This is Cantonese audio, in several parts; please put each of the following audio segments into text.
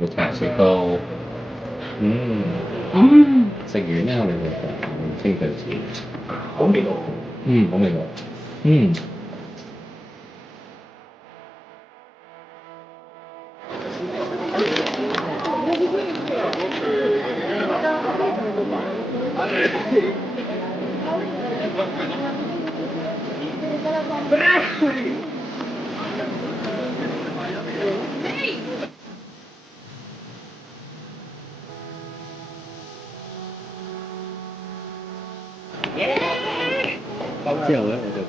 抹茶雪糕，食完咧我哋就傾句先。好味道。好味道。之後咧我就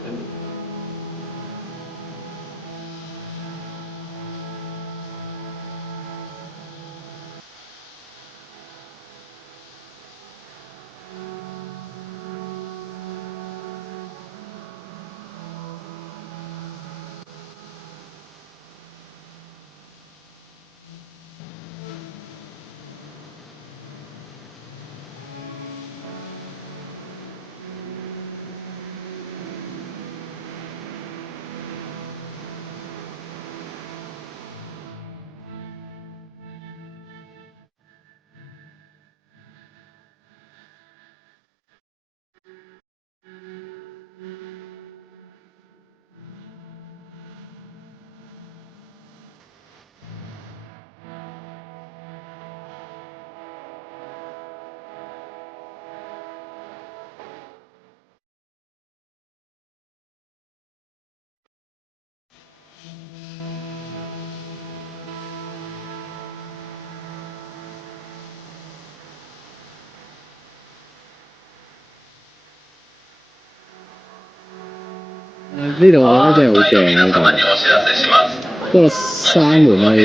呢度我覺得真係好正啊！呢度不過閂門啦要。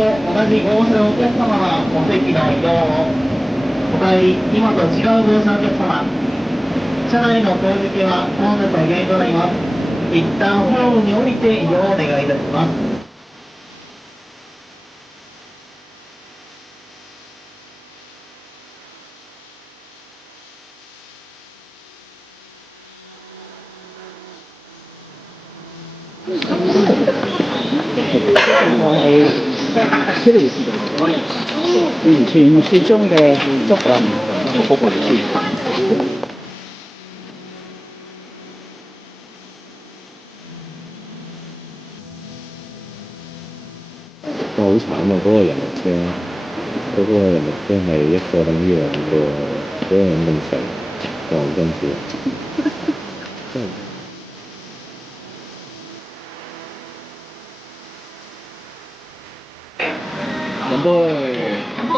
同じ号車のお客様はお席の移動を、お帰り、今と違う号車のお客様、車内の声付けは本日の原因となります。一旦ホームに降りて移動をお願いいたします。我係出嚟完全雪中嘅竹林，好文字。好慘啊！嗰個人力車，嗰個人力車係一個等於兩個，嗰個人咁肥，講真啲，真係。飲杯。飲杯。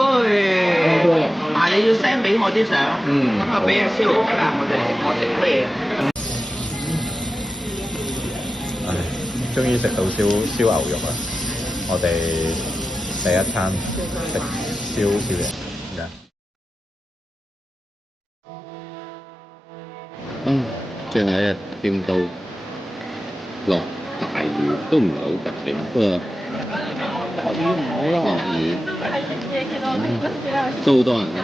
你要 send 俾我啲相，咁啊俾阿蕭睇下我食咩。終於食到燒牛肉啦！我哋第一餐食燒嘢。最後一日掂到落大雨，都唔係好特別，不過落雨唔好咯。落雨都好多人啦。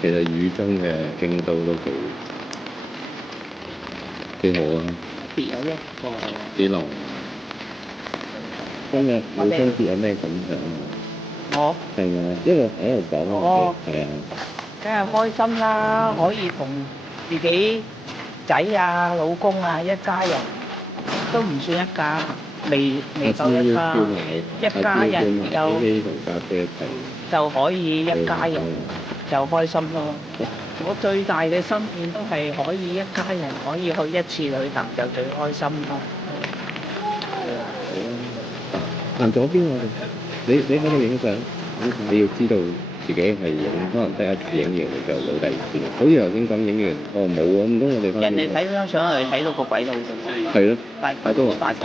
其實雨中嘅京都都幾好啊，別有一個幾濃。今日母親節有咩感想啊？我係啊，一路喺度講哦嘅，係啊，梗係開心啦，可以同自己仔啊、老公啊一家人，都唔算一家，未夠一家，一家人就同家姐一齊，就可以一家人就開心咯。我最大嘅心願都係可以一家人可以去一次旅行就最開心咯。行左邊我哋，你喺度影相，你要知道自己係影，可能得一次影完就冇第二次。好似頭先咁影完，哦冇啊，唔通我哋翻人哋睇張相係睇到個鬼佬咁。係咯，睇到大個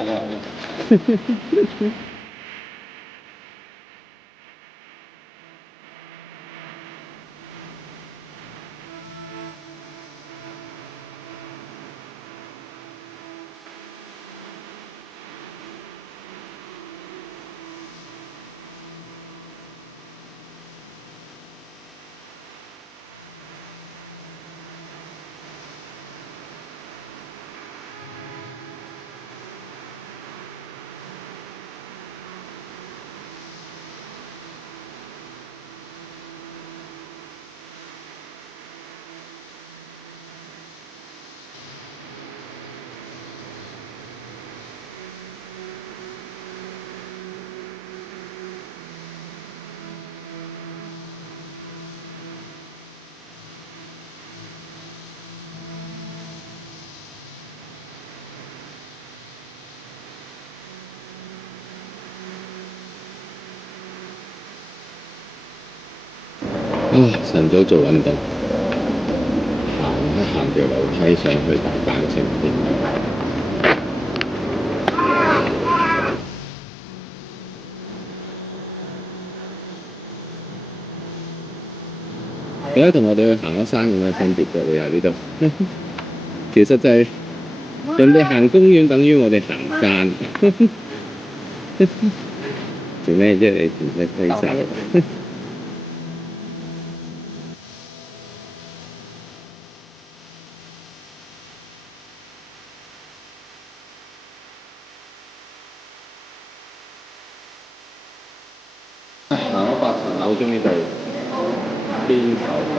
晨早做運動，行條樓梯上去大阪城添。而家同我哋去行咗山有咩分別啫？你喺呢度，其實就係人哋行公園，等於我哋行山。做咩啫？你唔識飛山？行咗8層樓，終於到邊頭房。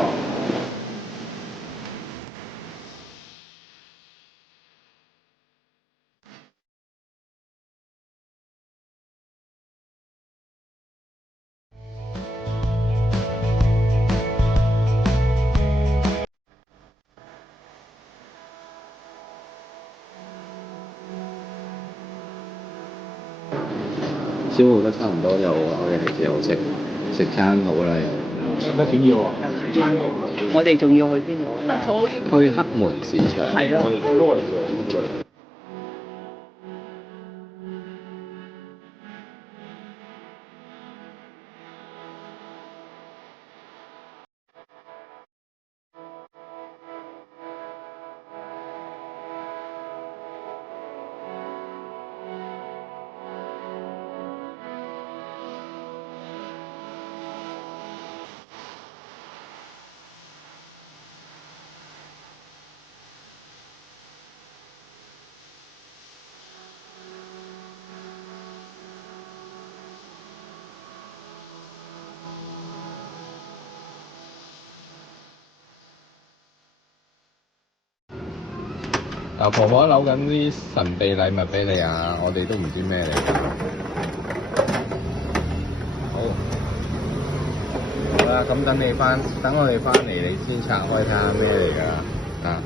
消耗得差唔多，又我哋係又食餐好啦，又乜點要啊？我哋仲要去邊度？去黑門市場。係咯。嗱，婆婆扭緊啲神秘禮物俾你啊！我哋都唔知咩嚟㗎。好啦，咁等我哋翻嚟，你先拆開睇下咩嚟㗎啊！